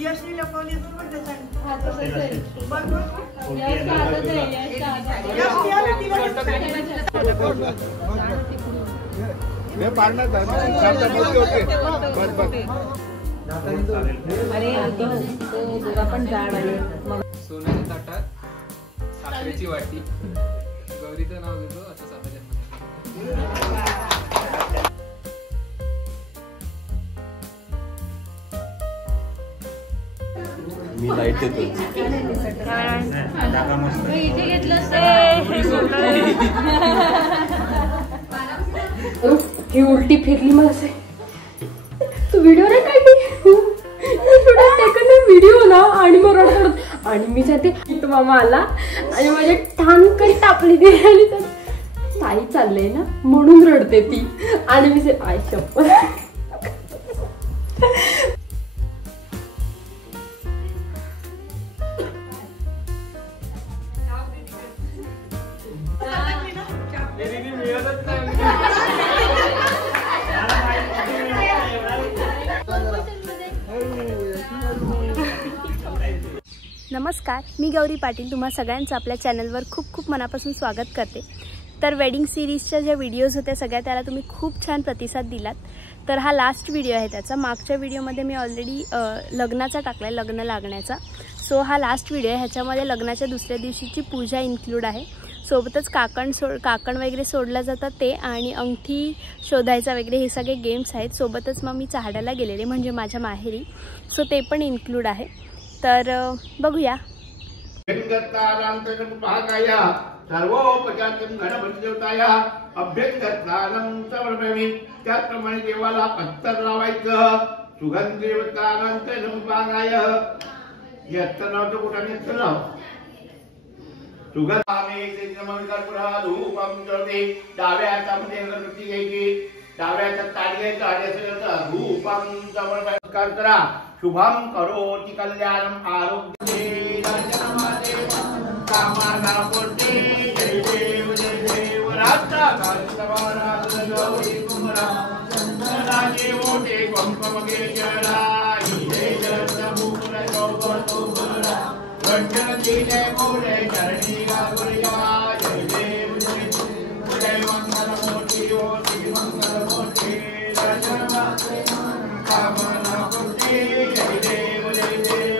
यशनी लपवली असून पण पण जाड आहे. सोन्याच्या ताटात साखरेची वाटी, गौरीचं नाव घेतो असं साधा जन्म. मी लाईट देतो. ही उलटी फिरली मला से. तू व्हिडिओ रे काय व्हिडिओ ना आणि मग रडत आणि मी जाते तो मामा आला आणि माझ्या ठाणकन टापली ती आणि ताई चाललंय ना म्हणून रडते ती आणि मी से आय शप्पथ. नमस्कार, मी गौरी पाटील तुम्हा सगळ्यांचं आपल्या चॅनलवर खूप खूप मनापासून स्वागत करते. तर वेडिंग सिरीजच्या ज्या व्हिडिओज होत्या सगळ्या त्याला तुम्ही खूप छान प्रतिसाद दिलात. तर हा लास्ट व्हिडिओ आहे त्याचा. मागच्या व्हिडिओमध्ये मी ऑलरेडी लग्नाचा टाकला आहे, लग्न लागण्याचा. सो हा लास्ट व्हिडिओ आहे. ह्याच्यामध्ये लग्नाच्या दुसऱ्या दिवशीची पूजा इन्क्लूड आहे. सोबतच काकण वगैरे सोडलं जातं ते आणि अंगठी शोधायचा वगैरे हे सगळे गेम्स आहेत. सोबतच मग मी चाहड्याला गेलेले म्हणजे माझ्या माहेरी. सो ते पण इन्क्लूड आहे. तर बघूया. त्याप्रमाणे देवाला अत्तर लावायचं. सुगंधी अत्तर लावतो कुठाने अत्तर लाव. डाव्या हातामध्ये अगरबत्ती घ्यायची, डाव्या हातात ताट घ्यायचं, आड्याचं धूपम नमस्कार करा. शुभम करोति कल्याणम आरोग्ये कामना कोटे. जय देव जय देव. राजा गौरी कुमरा चंदनाचे मोठे कुंकुम केशरा. हिरे जल मूल शोभतो भरा. गणपती जय बोले चरणी गागुरिया. जय देव जय देव. जय मंगल मूर्ती ओ श्री मंगल मूर्ती. दर्शन मात्रे कामना कोटे. जय देव जय देव.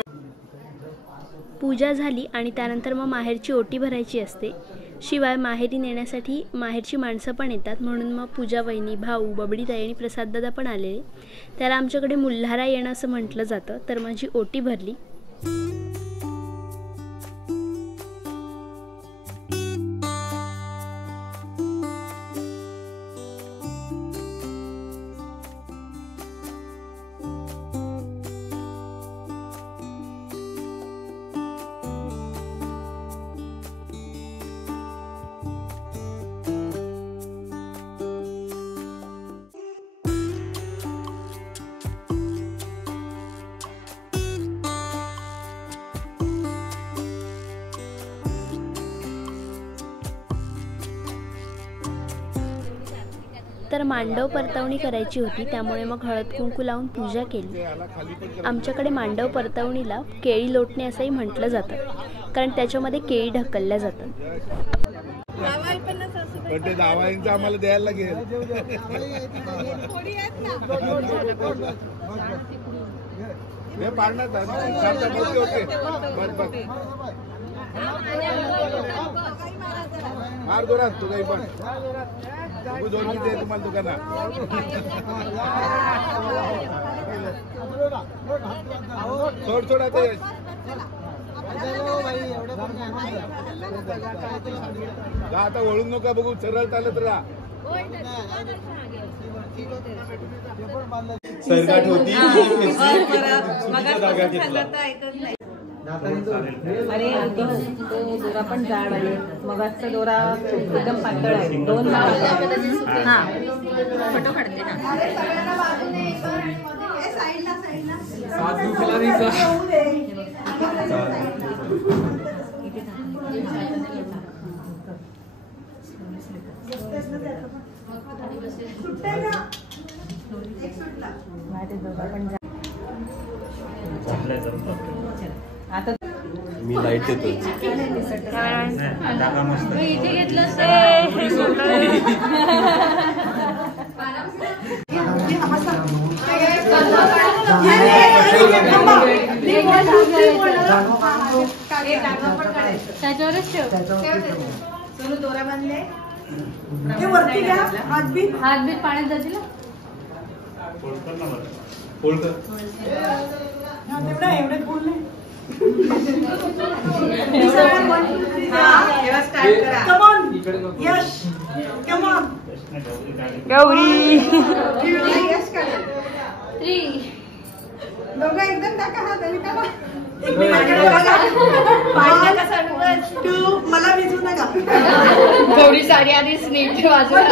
पूजा झाली आणि त्यानंतर मग माहेरची ओटी भरायची असते. शिवाय माहेरी नेण्यासाठी माहेरची माणसं पण येतात. म्हणून मग पूजा वहिनी, भाऊ, बबडीताई आणि प्रसाददादा पण आलेले. त्याला आमच्याकडे मुल्हारा येणं असं म्हटलं जातं. तर माझी ओटी भरली. तर मांडव परतवणी करायची होती, त्यामुळे मग हळद कुंकू लावून पूजा केली. आमच्याकडे मांडव परतवणीला केळी लोटणे असंही म्हटलं जातं, कारण त्याच्यामध्ये केळी ढकलल्या जातात. आम्हाला द्यायला लागेल. मार जोरात तू काही पण दोन किती तुम्हाला दुकानात सोड सोड. आता वळून नका बघू, सरळ चालत राहा. सरगाट होती जागा घेतला. अरे तो दोरा पण जाड आहे, मगाचा दोरा एकदम पातळ आहे. दोन फोटो काढते ना. आता मी लाईट येतोय. इथे घेतलं त्याच्यावरच ठेव. सोनू दोरा बांधले ते वरती घ्या. हातबीत पाण्यात जातील तेवढा एवढे बोलले. यश कमॉन गौरी दोघं एकदम टाका हात आणि टाका. तू मला विजू नका. गौरी साडी आधीच नीट बाजूला.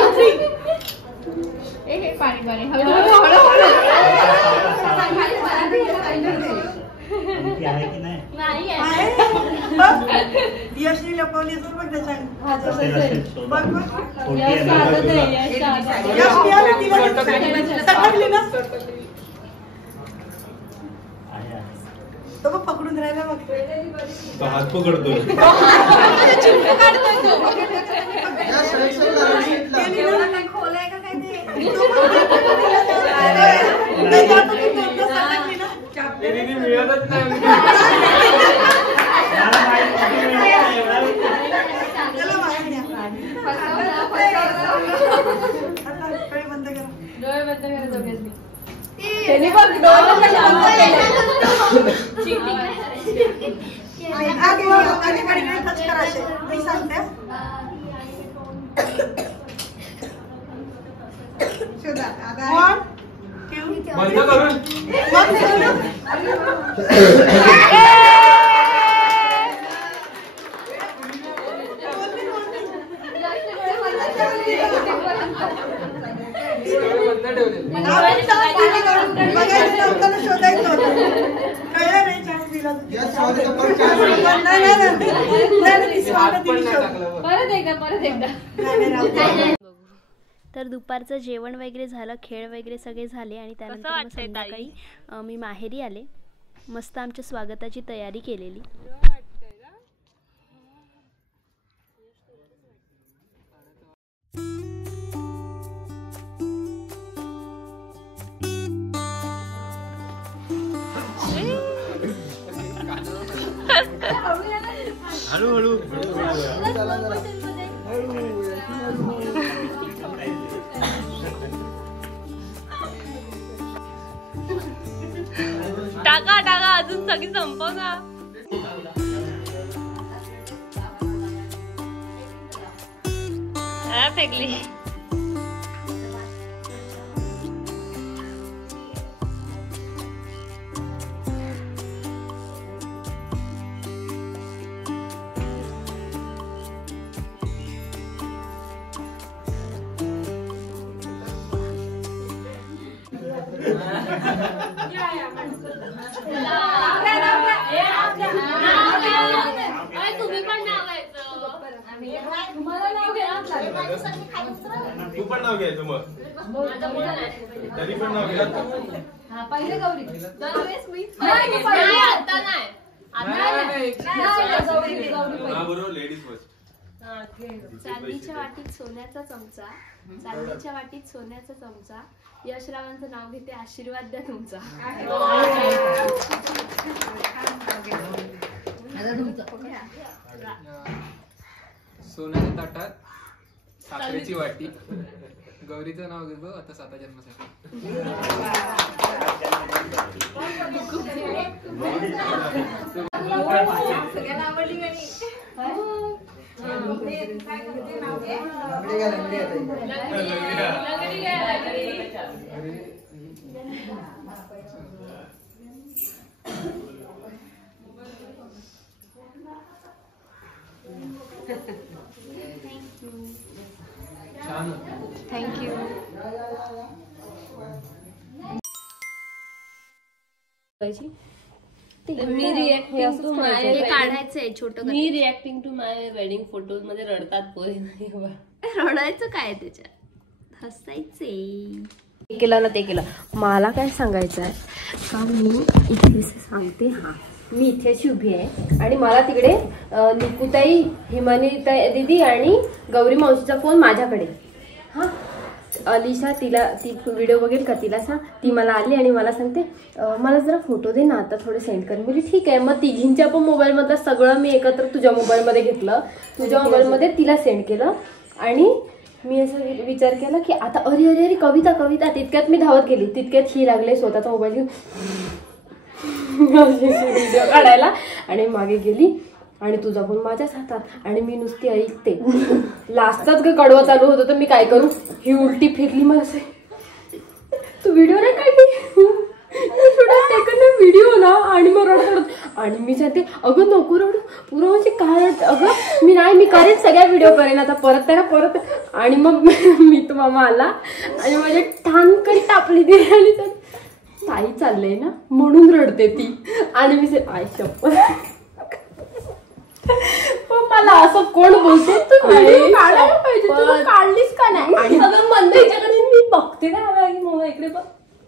पाणी पाणी यशनी लपवली असेल बघ त्याच्या. बघ सटकली ना तो बघ पकडून राहिला. बघ हात पकडतोय. खोलाय का काय ते मिळतच नाही. बंद करा. डोळे बंद करा दोघांनी. त्याने बघ डोळे टच करायचे. मी सांगते बंद करून शोधायचं होतं. कळलं नाही. चान्स दिला परत एकदा. तर दुपारचं जेवण वगैरे झालं, खेळ वगैरे सगळे झाले आणि त्यानंतर मग संध्याकाळी मी माहेरी आले. मस्त आमच्या स्वागताची तयारी केलेली. हळूहळू टाका टाका अजून सगळी संपव ना. फेकली. तुम्ही पण नाव तू पण नाव घ्यायचं मग. तरी पण नाव घ्या. पहिले गौरी. बरोबर लेडीज फर्स्ट. चांदीच्या वाटीत सोन्याचा चमचा, चांदीच्या वाटीत सोन्याचा चमचा. यशरावांचं नाव घेते. आशीर्वाद द्या तुमचा. सोन्याच्या ताटात साखरेची वाटी. गौरीचं नाव घेतो आता 7 जन्मासाठी. सगळ्यांना आवडली गाणी. छान. थँक्यू. मी रिएक्टिंग टू माय काढायचंय छोटं मी reacting to my wedding photos मध्ये रडतात पोरी नाही बा. रडायचं काय त्याच्यात, हसायचे. केलं ना ते केलं. मला काय सांगायचं आहे का मी इथे सांगते. हा मी इथेच उभी आहे आणि मला तिकडे निकुताई, हिमानीताई दीदी आणि गौरी मावशीचा फोन माझ्याकडे. हा अलिशा ती व्हिडिओ बघेल का तिला सांग. ती मला आली आणि मला सांगते मला जरा फोटो दे ना आता थोडे सेंड कर. मी ठीक आहे. मग तिघींच्या पण मोबाईलमधलं सगळं मी एकत्र तुझ्या मोबाईलमध्ये घेतलं, तुझ्या मोबाईलमध्ये तिला सेंड केलं आणि मी असं विचार केला की आता अरे अरे अरे कविता कविता. तितक्यात मी धावत गेली, तितक्यात ही लागले स्वतःचा मोबाईल घेऊन व्हिडिओ काढायला आणि मागे गेली आणि तुझा फोन माझ्याच हातात आणि मी नुसती ऐकते. लास्टचाच कडवं चालू होतं तर मी काय करू, ही उलटी फिरली मला असे तू व्हिडिओ नाही काढली व्हिडिओ ना. आणि मग रडत आणि मी सांगते अगं नको रडू पुरं म्हणजे काय अगं मी करेन सगळ्या व्हिडिओ करेन आता परत त्याला परत. आणि मग मी तो मामा आला आणि माझ्या ठाणकन टापली ती आणि ताई चाललंय ना म्हणून रडते ती. आणि मी आय शप्पथ पण मला असं कोण बोलते तू व्हिडिओ काढायला पाहिजे, तू काढलीस का नाही. आणि मंदिराकडे मी बघते ना मग इकडे बघ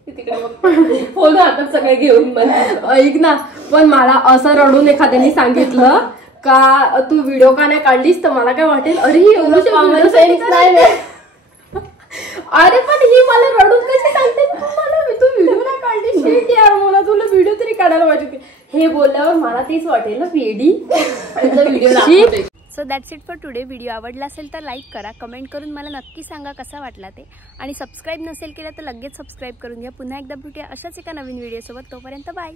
तिकडे फोन हातात सगळे घेऊन. ऐक ना पण मला असं रडून एखाद्याने सांगितलं का तू व्हिडिओ का नाही काढलीस तर मला काय वाटेल अरे कॉमन सेन्स नाही. अरे पण ही मला रडून कशी सांगते तू व्हिडिओ नाही काढली शेट यार मला तुला व्हिडिओ तरी काढायला पाहिजे. हे बोलल्यावर मला तेच वाटेल ना वेडी video. So that's it for today. Video आवडला असेल तर लाईक करा, कमेंट करून मला नक्की सांगा कसा वाटला ते. आणि सबस्क्राईब नसेल केलं तर लगेच सबस्क्राईब करून घ्या. पुन्हा एकदा भेटूया अशाच एका नवीन व्हिडिओसोबत. तोपर्यंत बाय.